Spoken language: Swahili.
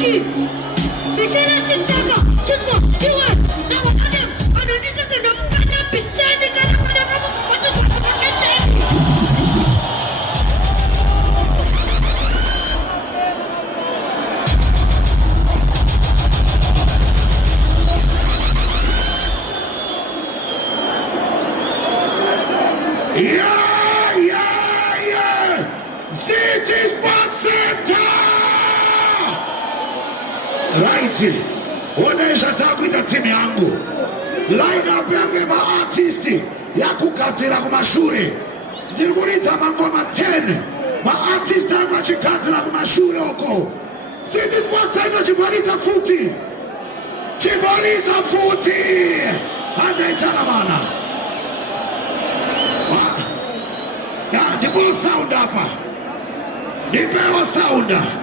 Right. Onesha takuita timu yangu. Line up yangu ma artisti ya kukatira kumashure. Ndikuita mangoma 10. Ma artisti yangu achikatira kumashure huko. City Sports Center chibarita futi. Chibarita futi. Anaitana bana. Ya, nipo sound hapa. Nipewa sound.